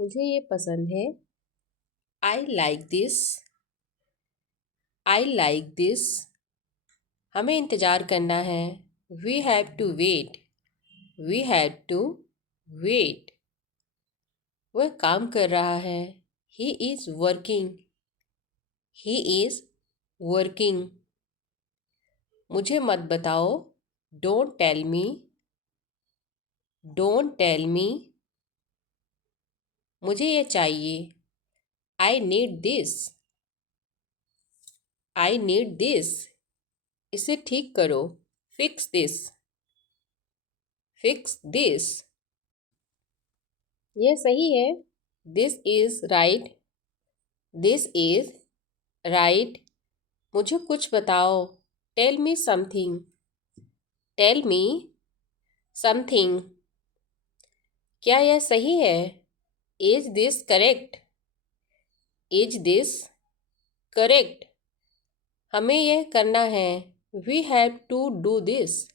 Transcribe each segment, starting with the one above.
मुझे ये पसंद है। I like this. I like this. हमें इंतज़ार करना है। We have to wait. We have to wait. वह काम कर रहा है। He is working. He is working. मुझे मत बताओ। Don't tell me. Don't tell me. मुझे ये चाहिए। I need this. I need this. इसे ठीक करो। Fix this. Fix this. यह सही है। This is right. This is right. मुझे कुछ बताओ। Tell me something. Tell me something. क्या यह सही है? Is this correct? Is this correct? हमें यह करना है। We have to do this.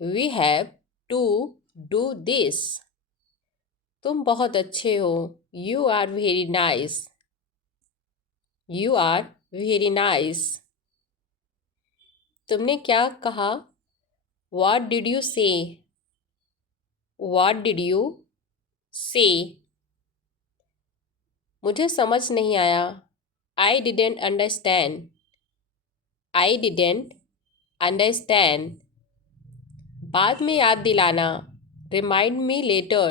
We have to do this. तुम बहुत अच्छे हो। You are very nice. You are very nice. तुमने क्या कहा? What did you say? What did you say? मुझे समझ नहीं आया। I didn't understand. I didn't understand. बाद में याद दिलाना। Remind me later.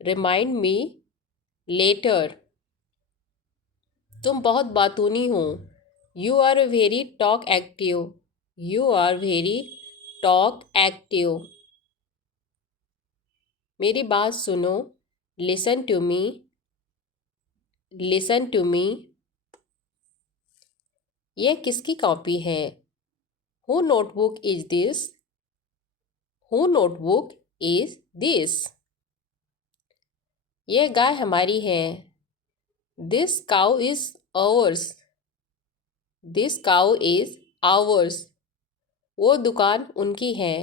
Remind me later. तुम बहुत बातूनी हो। You are very talk active. You are very talk active. मेरी बात सुनो। Listen to me. Listen to me. यह किसकी कॉपी है? Who notebook is this? Who notebook is this? यह गाय हमारी है। This cow is ours. This cow is ours. वो दुकान उनकी है।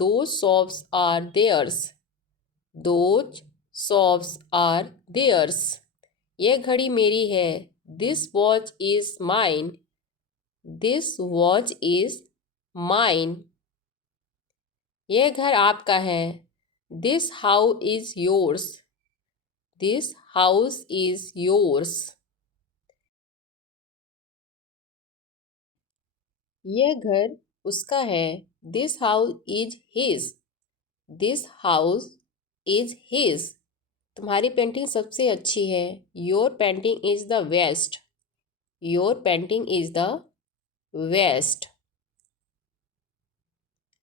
Those shops are theirs. Those shops are theirs. यह घड़ी मेरी है। This watch is mine. This watch is mine. यह घर आपका है। This house is yours. This house is yours. यह घर उसका है। This house is his. This house is his. तुम्हारी पेंटिंग सबसे अच्छी है। Your painting is the best. Your painting is the best.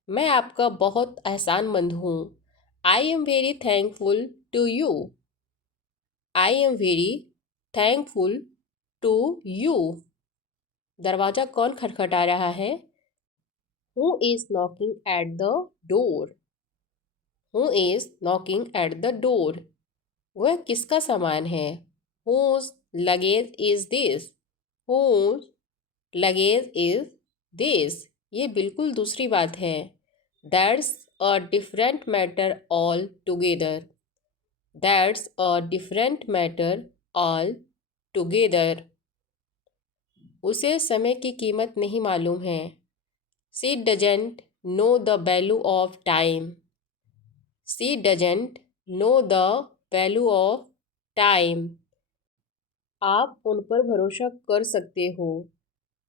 मैं आपका बहुत एहसानमंद हूँ। I am very thankful to you. I am very thankful to you. दरवाजा कौन खटखटा रहा है? Who is knocking at the door? Who is knocking at the door? वह किसका सामान है? Whose luggage is this? Whose luggage is this? ये बिल्कुल दूसरी बात है। That's a different matter altogether. That's a different matter altogether. उसे समय की कीमत नहीं मालूम है। She doesn't know the value of time. She doesn't know the value of time. आप उन पर भरोसा कर सकते हो।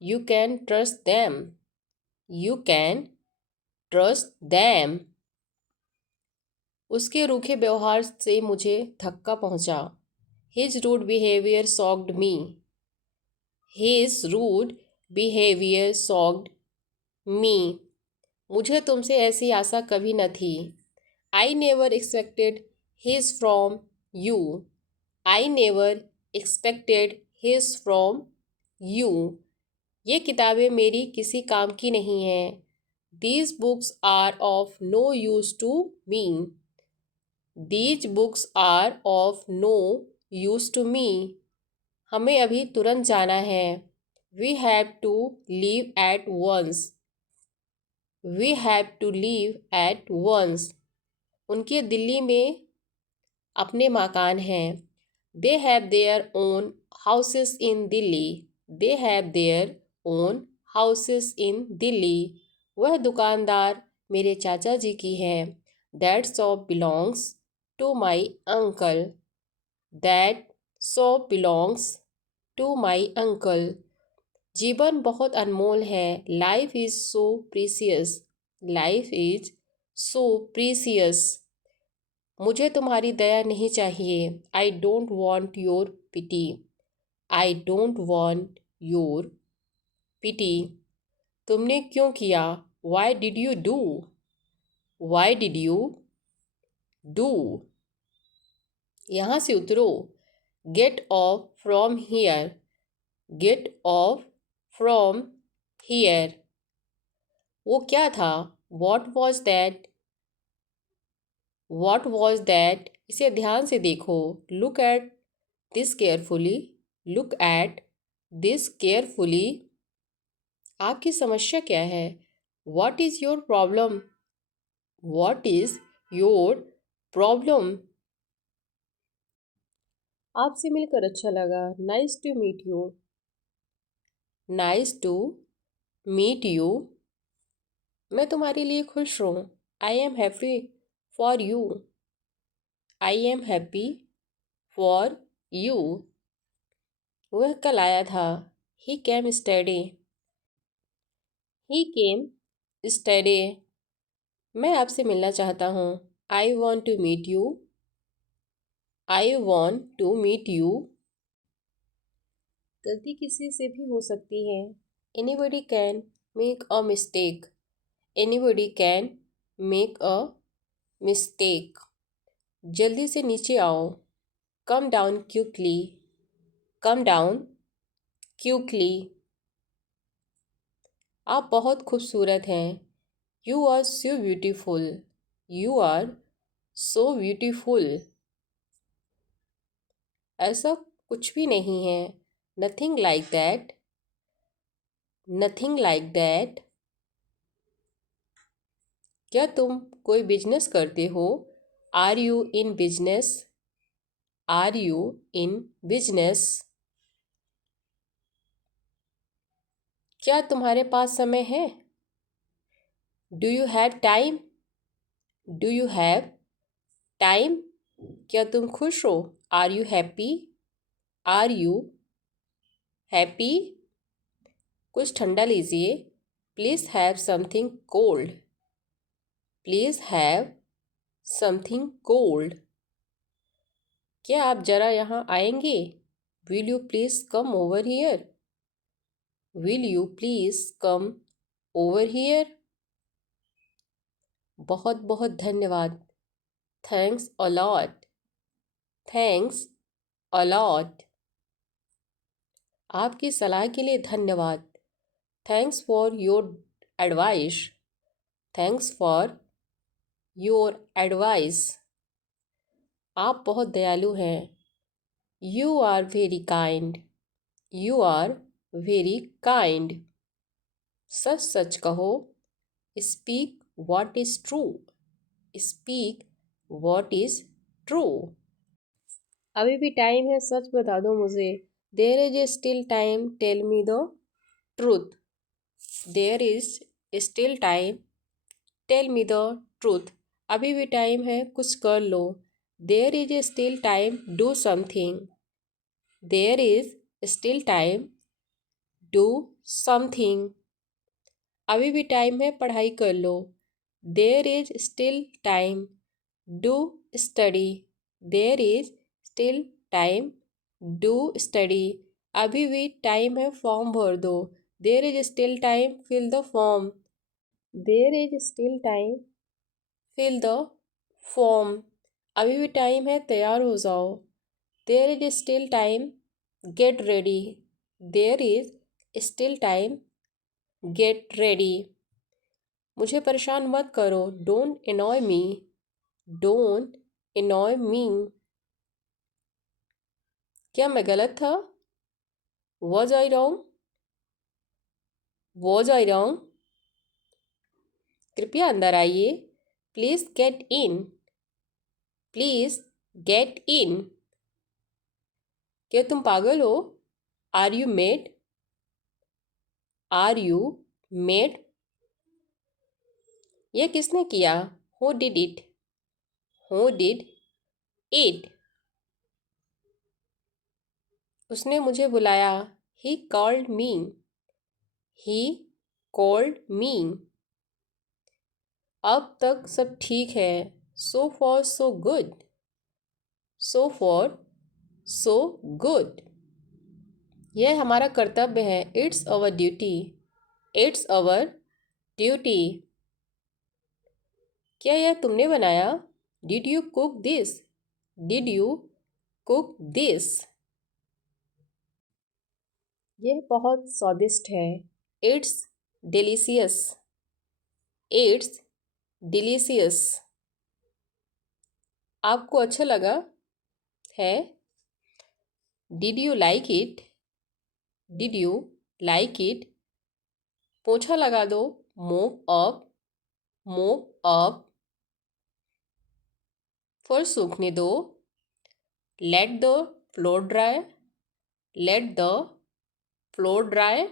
You can trust them. You can trust them. उसके रूखे व्यवहार से मुझे धक्का पहुंचा। His rude behavior shocked me. His rude behavior shocked me. मुझे तुमसे ऐसी आशा कभी न थी। I never expected his from you. I never expected his from you. ये किताबें मेरी किसी काम की नहीं हैं। These books are of no use to me. These books are of no use to me. हमें अभी तुरंत जाना है। We have to leave at once. We have to leave at once. उनके दिल्ली में अपने मकान हैं। They have their own houses in Delhi. They have their own houses in Delhi. वह दुकानदार मेरे चाचा जी की है। That shop belongs to my uncle. That shop belongs to my uncle. जीवन बहुत अनमोल है। Life is so precious. Life is so precious. मुझे तुम्हारी दया नहीं चाहिए। I don't want your pity. I don't want your pity. तुमने क्यों किया? Why did you do? Why did you do? यहाँ से उतरो। Get off from here. Get off from here. वो क्या था? What was that? What was that? इसे ध्यान से देखो। Look at this carefully. Look at this carefully. आपकी समस्या क्या है? What is your problem? What is your problem? आपसे मिलकर अच्छा लगा। Nice to meet you. Nice to meet you. मैं तुम्हारे लिए खुश हूँ। I am happy for you. I am happy for you. वह कल आया था। He came yesterday. He came yesterday. मैं आपसे मिलना चाहता हूँ। I want to meet you. I want to meet you. गलती किसी से भी हो सकती है। Anybody can make a mistake. Anybody can make a mistake. जल्दी से नीचे आओ। Come down quickly. Come down quickly. आप बहुत खूबसूरत हैं। You are so beautiful. You are so beautiful. ऐसा कुछ भी नहीं है। Nothing like that. Nothing like that. क्या तुम कोई बिजनेस करते हो? Are you in business? Are you in business? क्या तुम्हारे पास समय है? Do you have time? Do you have time? क्या तुम खुश हो? Are you happy? Are you happy? कुछ ठंडा लीजिए। Please have something cold. Please have something cold. क्या आप ज़रा यहाँ आएंगे? Will you please come over here? Will you please come over here? बहुत बहुत धन्यवाद। Thanks a lot. Thanks a lot. आपकी सलाह के लिए धन्यवाद। Thanks for your advice. Thanks for your advice. आप बहुत दयालु हैं। You are very kind. You are very kind. सच सच कहो। Speak what is true. Speak what is true. अभी भी टाइम है, सच बता दो मुझे। There is still time, tell me the truth. There is still time, tell me the truth. अभी भी टाइम है, कुछ कर लो। There is still time, do something. There is still time, do something. अभी भी टाइम है, पढ़ाई कर लो। There is still time, do study. There is still time, do study. अभी भी टाइम है, फॉर्म भर दो। There is still time, fill the form. There is still time, fill the form. अभी भी टाइम है, तैयार हो जाओ। There is still time, get ready. There is still time, get ready. मुझे परेशान मत करो। Don't annoy me. Don't annoy me. क्या मैं गलत था? Was I wrong? Was I wrong? कृपया अंदर आइए। Please get in. Please get in. क्या तुम पागल हो? Are you mad? Are you mad? यह किसने किया? Who did it? Who did it? उसने मुझे बुलाया। He called me. He called मी। अब तक सब ठीक है। So for so good. So for so good. यह हमारा कर्तव्य है। It's our duty. It's our duty. क्या यह तुमने बनाया? Did you cook this? Did you cook this? यह बहुत स्वादिष्ट है। It's delicious. It's delicious. आपको अच्छा लगा है? Did you like it? Did you like it? पोछा लगा दो। मोप अप। मोप अप। फर्श सूखने दो। Let the floor dry. Let the floor dry.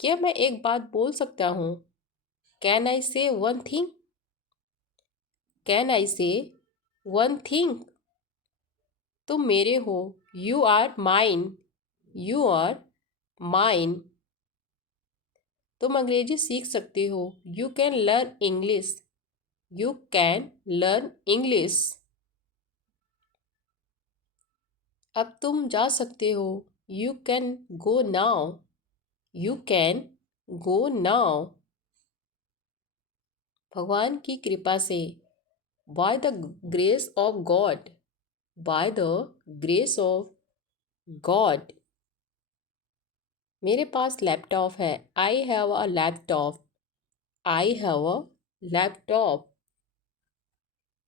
क्या मैं एक बात बोल सकता हूँ? कैन आई से वन थिंग? कैन आई से वन थिंग? तुम मेरे हो। You are mine. You are mine. तुम अंग्रेजी सीख सकते हो। You can learn English. You can learn English. अब तुम जा सकते हो। You can go now. You can go now. भगवान की कृपा से। By the grace of God. By the grace of God. मेरे पास लैपटॉप है। I have a laptop. I have a laptop.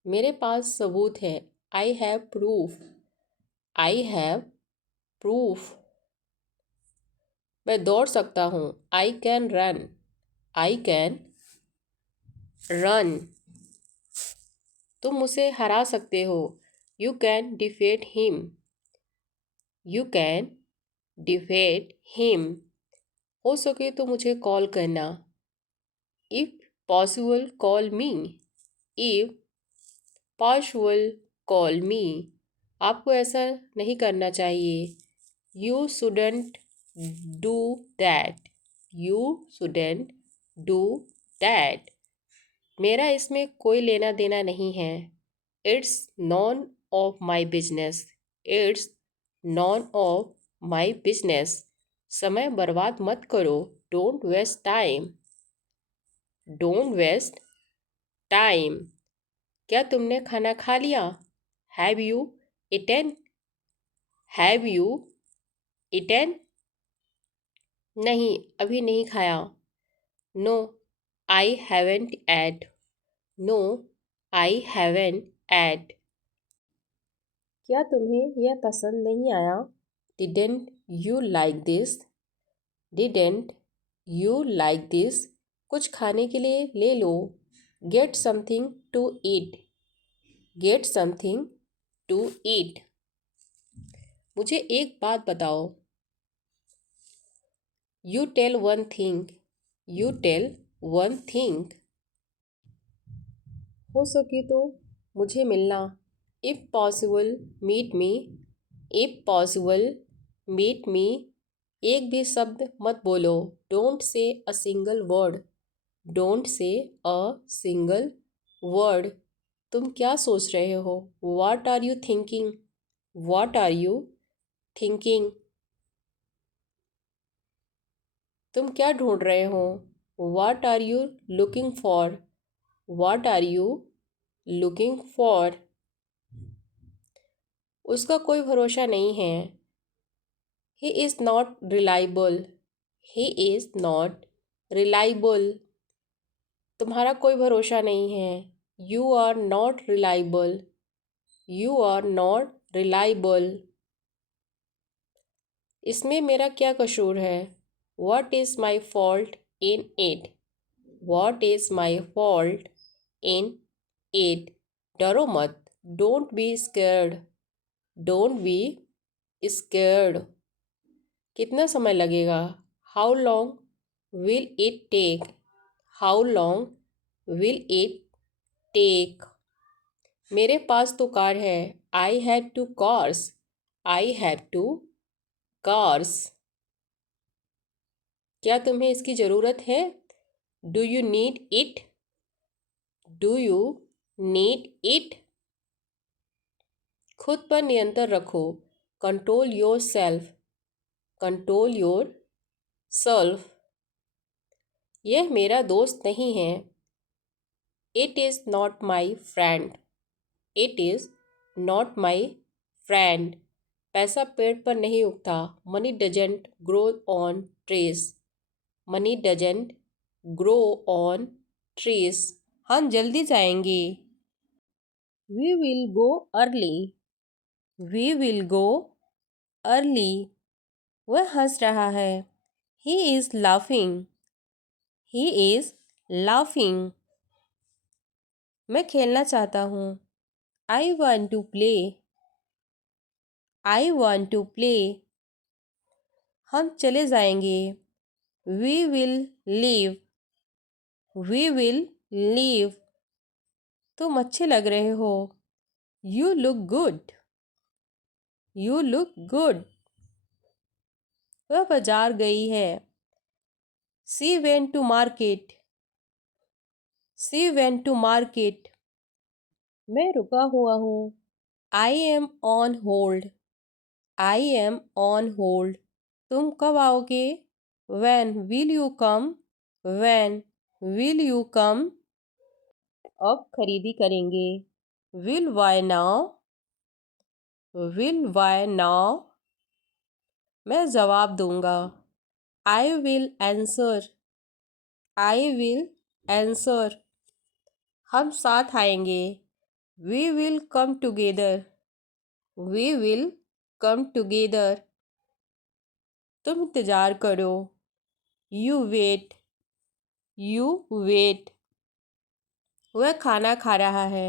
मेरे पास सबूत है। I have proof. I have proof. मैं दौड़ सकता हूँ। I can run. I can run. तुम उसे हरा सकते हो। You can defeat him. You can defeat him. हो सके तो मुझे कॉल करना। If possible call me. If possible call मी। आपको ऐसा नहीं करना चाहिए। You shouldn't do that. You shouldn't do that. मेरा इसमें कोई लेना देना नहीं है। It's none of my business. It's none of my business. समय बर्बाद मत करो। Don't waste time. Don't waste time. क्या तुमने खाना खा लिया? Have you eaten? Have you eaten? नहीं, अभी नहीं खाया। No I haven't ate. No I haven't ate. क्या तुम्हें यह पसंद नहीं आया? Didn't you like this? Didn't you like this? कुछ खाने के लिए ले लो। Get something to eat. Get something to eat. मुझे एक बात बताओ। You tell one thing. You tell one thing. हो सके तो मुझे मिलना। If possible meet me. If possible meet me. एक भी शब्द मत बोलो। Don't say a single word. Don't say a single word. तुम क्या सोच रहे हो? What are you thinking? What are you thinking? तुम क्या ढूंढ रहे हो? What are you looking for? What are you looking for? उसका कोई भरोसा नहीं है। He is not reliable. He is not reliable. तुम्हारा कोई भरोसा नहीं है। You are not reliable. You are not reliable. इसमें मेरा क्या कसूर है? What is my fault in it? What is my fault in it? डरो मत। Don't be scared, don't be scared. कितना समय लगेगा? How long will it take, how long will it take. मेरे पास तो कार है, I have two cars, I have two cars. क्या तुम्हें इसकी ज़रूरत है? Do you need it, do you need it. खुद पर नियंत्रण रखो, control yourself, control yourself. यह मेरा दोस्त नहीं है, it is not my friend, it is not my friend. पैसा पेड़ पर नहीं उगता, money doesn't grow on trees, money doesn't grow on trees. हम जल्दी जाएंगे, we will go early, we will go early. वह हंस रहा है, he is laughing, he is laughing. मैं खेलना चाहता हूँ, I want to play, I want to play. हम चले जाएंगे, we will leave, we will leave. तुम अच्छे लग रहे हो, you look good, you look good. वह बाजार गई है, she went to market, she went to market. मैं रुका हुआ हूँ, I am on hold, I am on hold. तुम कब आओगे? When will you come, when will you come. अब खरीदी करेंगे, will buy now, will buy now. मैं जवाब दूंगा, I will answer, I will answer. हम साथ आएंगे, we will come together, we will come together. तुम इंतज़ार करो, यू वेट, यू वेट। वह खाना खा रहा है,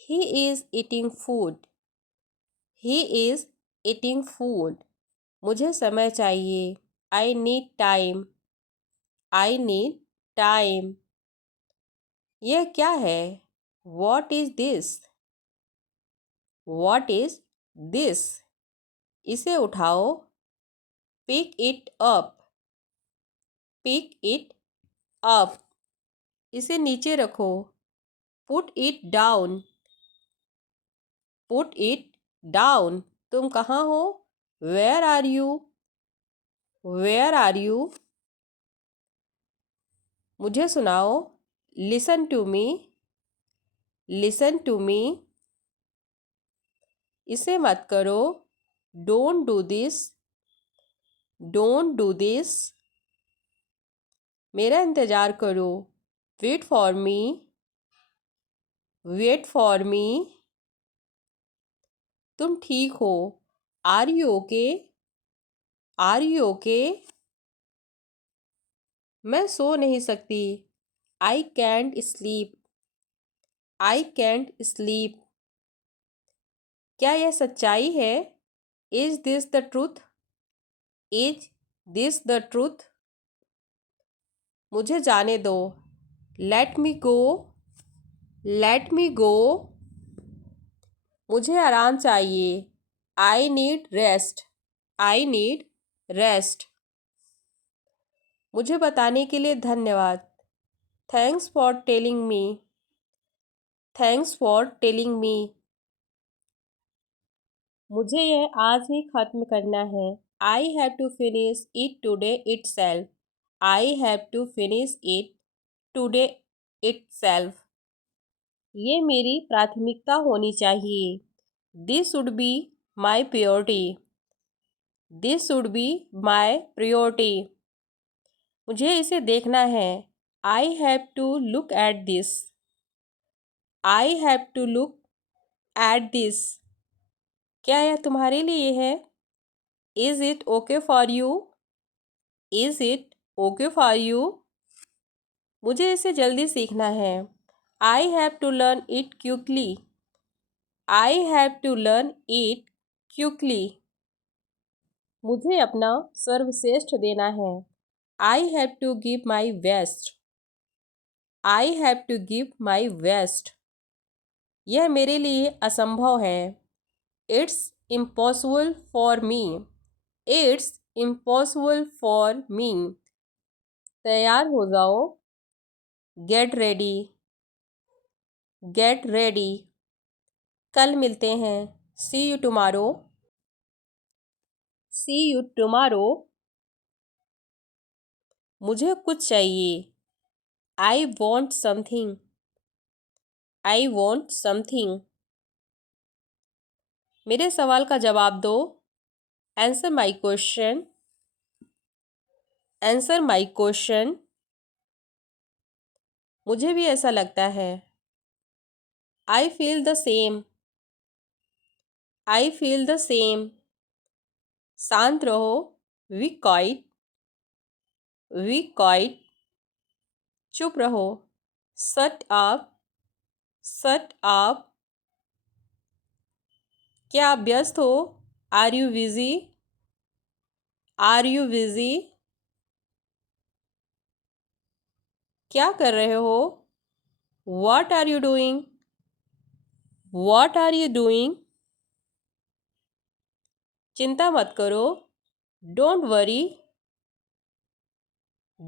he is eating food, he is eating food. मुझे समय चाहिए, I need time, I need time. यह क्या है? What is this, what is this. इसे उठाओ, pick it up, pick it up. इसे नीचे रखो, put it down, put it down. तुम कहाँ हो? Where are you, where are you. मुझे सुनाओ, listen to me, listen to me. इसे मत करो, don't do this, don't do this. मेरा इंतज़ार करो, wait for me, wait for me. तुम ठीक हो, are you okay, are you okay. मैं सो नहीं सकती, I can't sleep, I can't sleep. क्या यह सच्चाई है? Is this the truth, is this the truth. मुझे जाने दो, लेट मी गो, लेट मी गो। मुझे आराम चाहिए, I need rest, I need rest. मुझे बताने के लिए धन्यवाद, thanks for telling me, thanks for telling me. मुझे यह आज ही ख़त्म करना है, I have to finish it today itself, I have to finish it today itself. ये मेरी प्राथमिकता होनी चाहिए, this should be my priority, this should be my priority. मुझे इसे देखना है, I have to look at this, I have to look at this. क्या यह तुम्हारे लिए है? Is it okay for you, is it okay for you. मुझे इसे जल्दी सीखना है, I have to learn it quickly, I have to learn it quickly. मुझे अपना सर्वश्रेष्ठ देना है. I have to give my best. I have to give my best. यह मेरे लिए असंभव है. It's impossible for me. It's impossible for me. तैयार हो जाओ. Get ready. Get ready. कल मिलते हैं. See you tomorrow. See you tomorrow. मुझे कुछ चाहिए. I want something. I want something. मेरे सवाल का जवाब दो. Answer my question. Answer my question. मुझे भी ऐसा लगता है. I feel the same. I feel the same. शांत रहो. Be quiet. Be quiet. चुप रहो. Shut up. Shut up. क्या आप व्यस्त हो? Are you busy? Are you busy? क्या कर रहे हो? What are you doing? What are you doing? चिंता मत करो. Don't worry.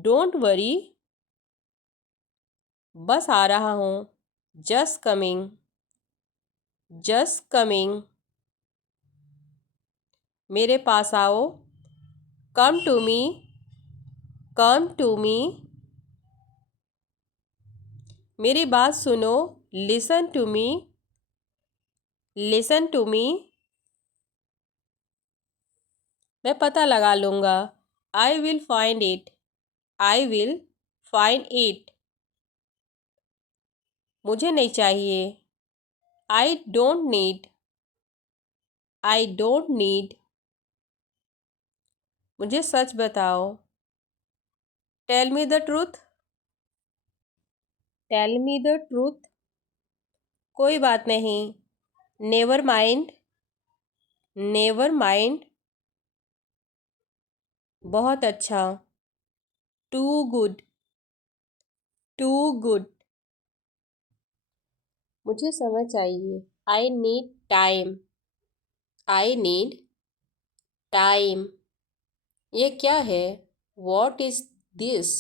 Don't worry. बस आ रहा हूँ. Just coming. Just coming. मेरे पास आओ. Come to me. Come to me. मेरी बात सुनो. Listen to me. Listen to me. मैं पता लगा लूँगा. I will find it. I will find it. मुझे नहीं चाहिए. I don't need. I don't need. मुझे सच बताओ. Tell me the truth. Tell me the truth. कोई बात नहीं. Never mind. Never mind. बहुत अच्छा. Too good. Too good. मुझे समय चाहिए. I need time. I need time. ये क्या है? What is this?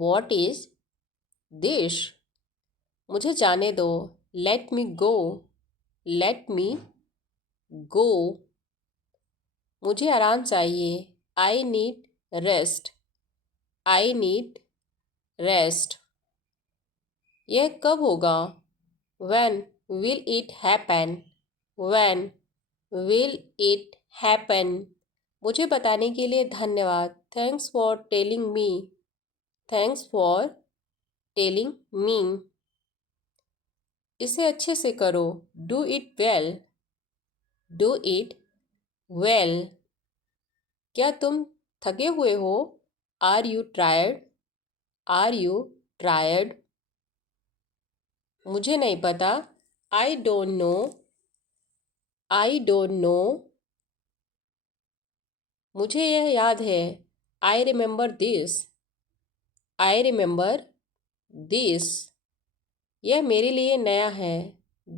What is this? मुझे जाने दो. Let me go. Let me go. मुझे आराम चाहिए. I need rest. I need rest. यह कब होगा? When will it happen? When will it happen? मुझे बताने के लिए धन्यवाद. Thanks for telling me. Thanks for telling me. इसे अच्छे से करो. Do it well. Do it well. क्या तुम थके हुए हो? Are you tired? Are you tired? मुझे नहीं पता. I don't know. I don't know. मुझे यह याद है. I remember this. I remember this. यह मेरे लिए नया है.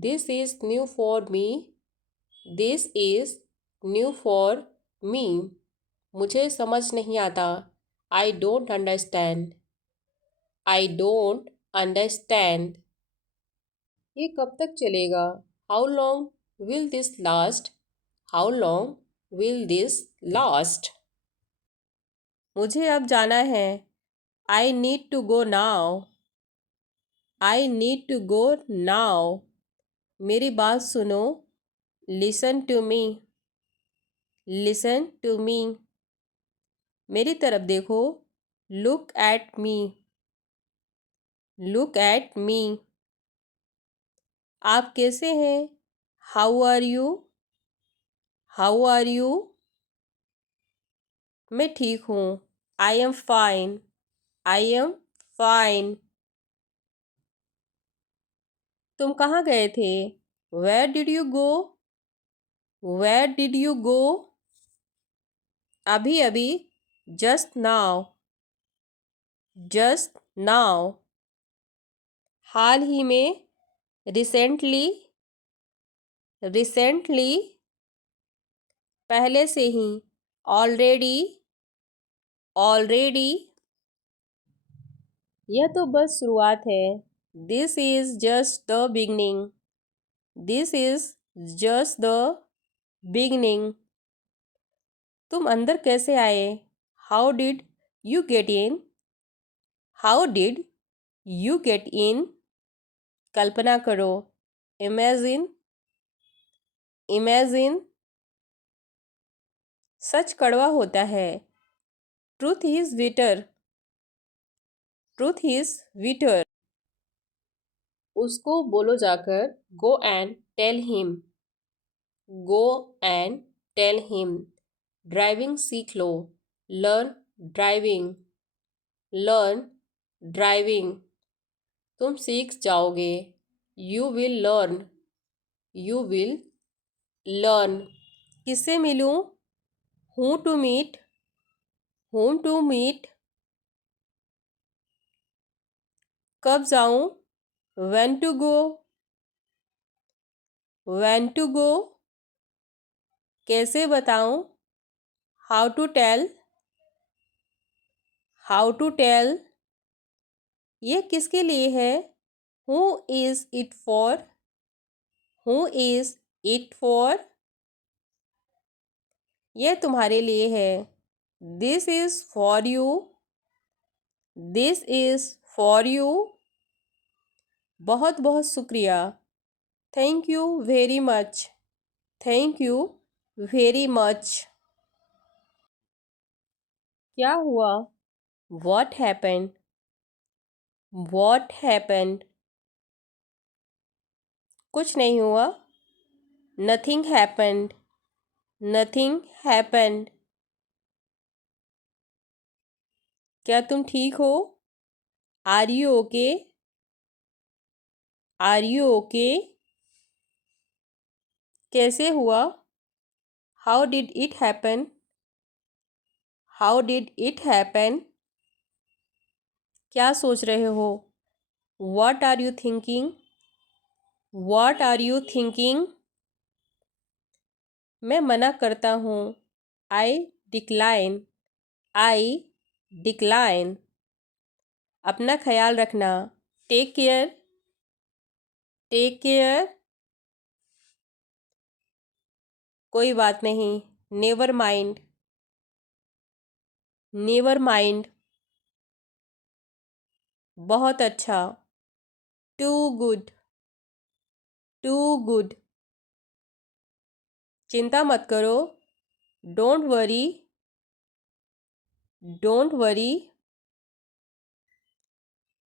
This is new for me. This is new for me. मुझे समझ नहीं आता. I don't understand. I don't understand. ये कब तक चलेगा? How long will this last? How long will this last? मुझे अब जाना है. I need to go now. I need to go now. मेरी बात सुनो. Listen to me. Listen to me. मेरी तरफ देखो. Look at me. Look at me. आप कैसे हैं? How are you? How are you? मैं ठीक हूँ. I am fine. I am fine. तुम कहाँ गए थे? Where did you go? Where did you go? अभी अभी, जस्ट नाउ, जस्ट नाउ। हाल ही में, रिसेंटली, रिसेंटली। पहले से ही, ऑलरेडी, ऑलरेडी। यह तो बस शुरुआत है। This is just the beginning. This is just the beginning. तुम अंदर कैसे आए? How did you get in? How did you get in? कल्पना करो। Imagine, imagine. सच कड़वा होता है। Truth is bitter, truth is bitter. उसको बोलो जाकर, go and tell him, go and tell him. Driving सीख लो, लर्न ड्राइविंग, लर्न ड्राइविंग। तुम सीख जाओगे, you will learn, you will learn. किससे मिलूं? Whom to meet, whom to meet. कब जाऊं? When to go, when to go. कैसे बताऊं? How to tell, how to tell. ये किसके लिए है? Who is it for, who is it for. यह तुम्हारे लिए है। This is for you, this is for you. बहुत बहुत शुक्रिया। Thank you very much, thank you very much. क्या हुआ? What happened? What happened? कुछ नहीं हुआ। Nothing happened. Nothing happened. क्या तुम ठीक हो? Are you okay? Are you okay? कैसे हुआ? How did it happen? How did it happen? क्या सोच रहे हो? What are you thinking? What are you thinking? मैं मना करता हूँ। I decline. I decline. अपना ख्याल रखना। Take care, take care. कोई बात नहीं। Never mind, never mind. बहुत अच्छा। Too good, too good. चिंता मत करो। Don't worry, don't worry.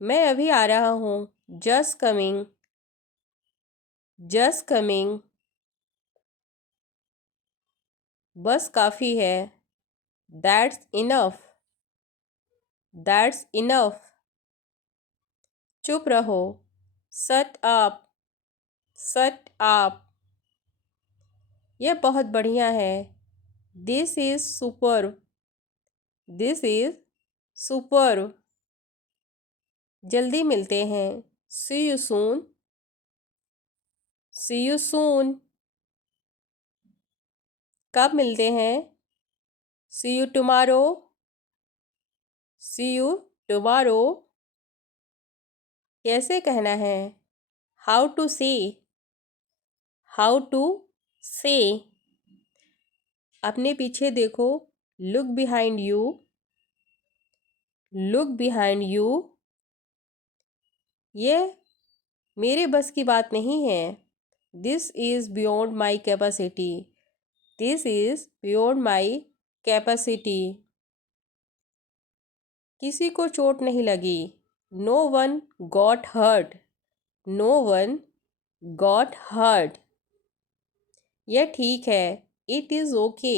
मैं अभी आ रहा हूँ। Just coming, just coming. बस काफ़ी है। That's enough, that's enough. चुप रहो। Shut up, shut up. यह बहुत बढ़िया है। This is super, this is super. जल्दी मिलते हैं। See you soon, see you soon. कब मिलते हैं? See you tomorrow, see you tomorrow. कैसे कहना है? How to say, how to say. अपने पीछे देखो। Look behind you, look behind you. ये मेरे बस की बात नहीं है। This is beyond my capacity, this is beyond my capacity. किसी को चोट नहीं लगी। No one got hurt, no one got hurt. यह ठीक है। It is okay,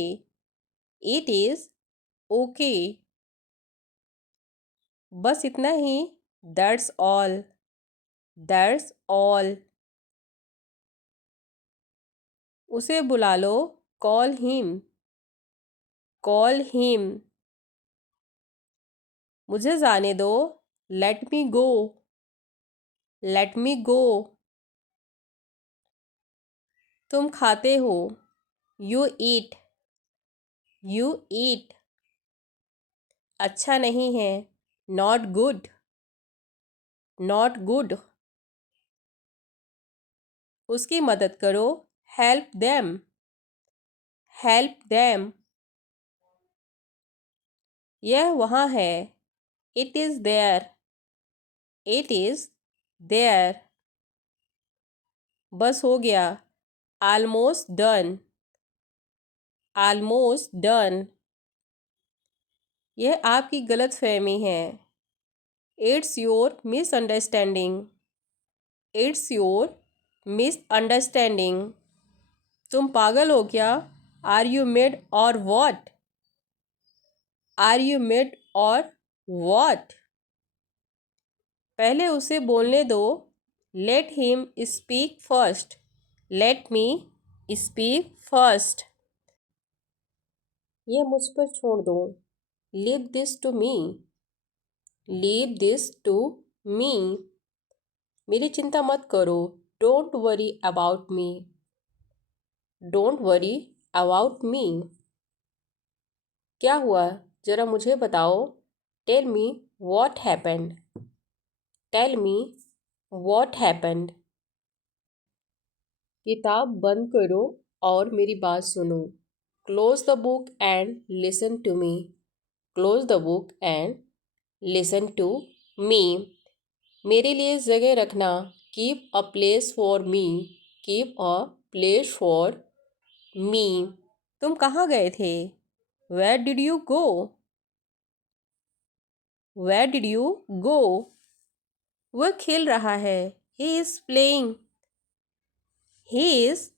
it is okay. बस इतना ही। That's all, that's all. उसे बुला लो, कॉल हिम, कॉल हिम। मुझे जाने दो, लेट मी गो, लेट मी गो। तुम खाते हो, यू ईट, यू ईट। अच्छा नहीं है, नॉट गुड, नॉट गुड। उसकी मदद करो, हेल्प देम, हेल्प देम। यह वहाँ है, it is there, it is there. बस हो गया, ऑलमोस्ट डन, ऑलमोस्ट डन। यह आपकी गलतफहमी है, it's your misunderstanding, it's your misunderstanding. तुम पागल हो क्या, are you mad or what, are you mad or what. पहले उसे बोलने दो, let him speak first, let me speak first. यह मुझ पर छोड़ दो, leave this to me, leave this to me. मेरी चिंता मत करो, don't worry about me, don't worry about me. क्या हुआ, ज़रा मुझे बताओ, tell me what happened, tell me what happened. किताब बंद करो और मेरी बात सुनो, close the book and listen to me, close the book and listen to me. मेरे लिए जगह रखना, keep a place for me, keep a place for me. तुम कहाँ गए थे, where did you go, where did you go. वह खेल रहा है, he is playing, he is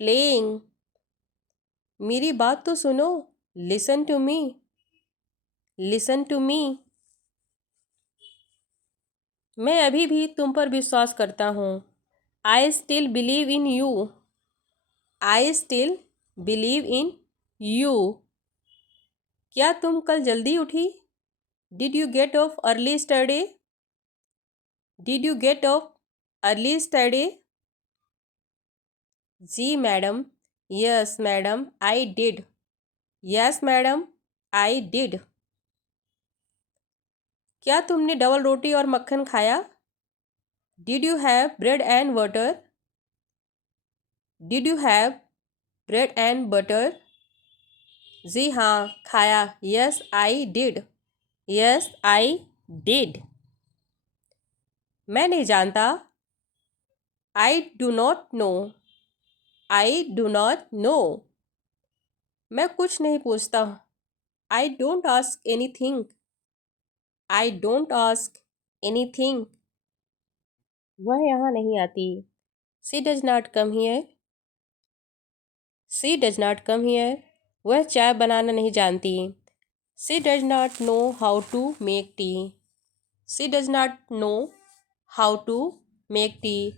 playing. मेरी बात तो सुनो, listen to me, listen to मी। मैं अभी भी तुम पर विश्वास करता हूँ, I still believe in you, I still believe in you. क्या तुम कल जल्दी उठी, did you get off early study, did you get off early study. जी madam, yes madam I did, yes madam I did. क्या तुमने double रोटी और मक्खन खाया, did you have bread and butter, did you have bread and butter. जी हाँ, खाया, yes I did, yes I did. मैं नहीं जानता, I do not know, I do not know. मैं कुछ नहीं पूछता, I don't ask anything, I don't ask anything. वह यहाँ नहीं आती, she does not come here, she does not come here. वह चाय बनाना नहीं जानती, she does not know how to make tea, she does not know how to make tea.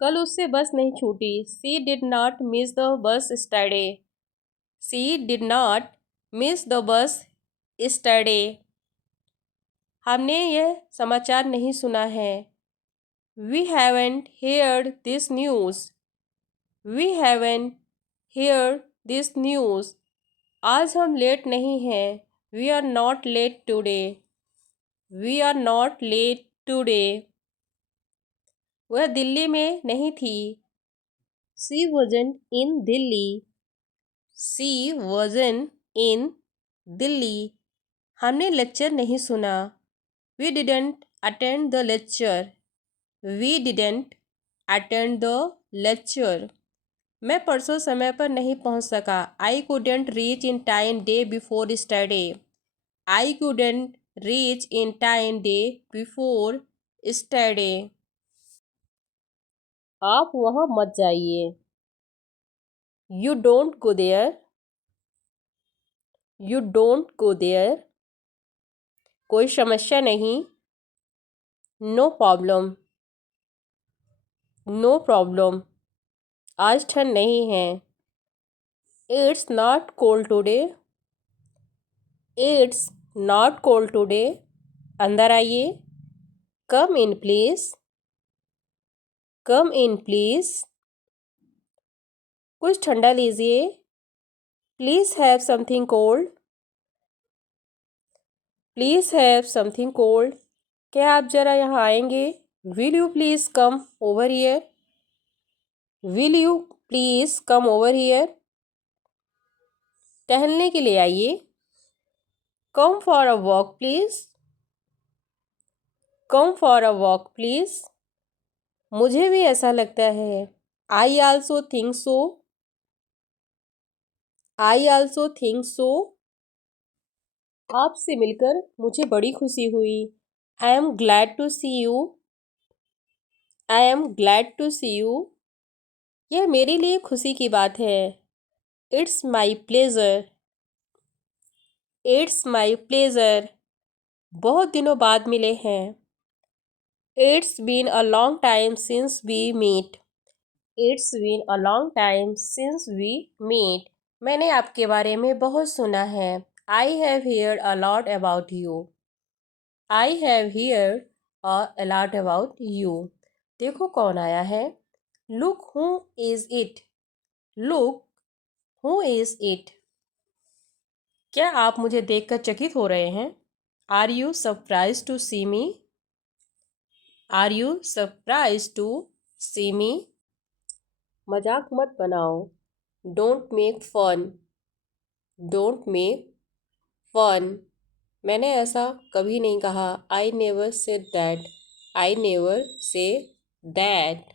कल उससे बस नहीं छूटी, she did not miss the bus yesterday, she did not miss the bus yesterday. हमने यह समाचार नहीं सुना है, we haven't heard this news, we haven't heard this news. आज हम लेट नहीं हैं, we are not late today, we are not late today. वह दिल्ली में नहीं थी, she wasn't in Delhi, she wasn't in Delhi. हमने लेक्चर नहीं सुना, we didn't attend the lecture, we didn't attend the lecture. मैं परसों समय पर नहीं पहुंच सका, I couldn't reach in time day before yesterday, I couldn't reach in time day before yesterday. आप वहाँ मत जाइए, you don't go there, you don't go there. कोई समस्या नहीं, नो प्रॉब्लम, नो प्रॉब्लम। आज ठंड नहीं है। It's not cold today. It's not cold today. अंदर आइए। Come in please. Come in please. कुछ ठंडा लीजिए। Please have something cold. Please have something cold. क्या आप ज़रा यहाँ आएंगे? Will you please come over here. Will you please come over here. टहलने के लिए आइए। Come for a walk please. Come for a walk please. मुझे भी ऐसा लगता है। I also think so. I also think so. आपसे मिलकर मुझे बड़ी खुशी हुई। I am glad to see you. I am glad to see you. यह मेरे लिए खुशी की बात है। It's my pleasure. It's my pleasure. बहुत दिनों बाद मिले हैं। It's been a long time since we meet. It's been a long time since we meet. मैंने आपके बारे में बहुत सुना है। I have heard a lot about you. I have heard a lot about you. देखो कौन आया है। Look who is it. Look who is it. क्या आप मुझे देखकर चकित हो रहे हैं? Are you surprise to see me? Are you surprise to see me? मजाक मत बनाओ। Don't make fun. Don't make fun. मैंने ऐसा कभी नहीं कहा। I never said that. I never say that.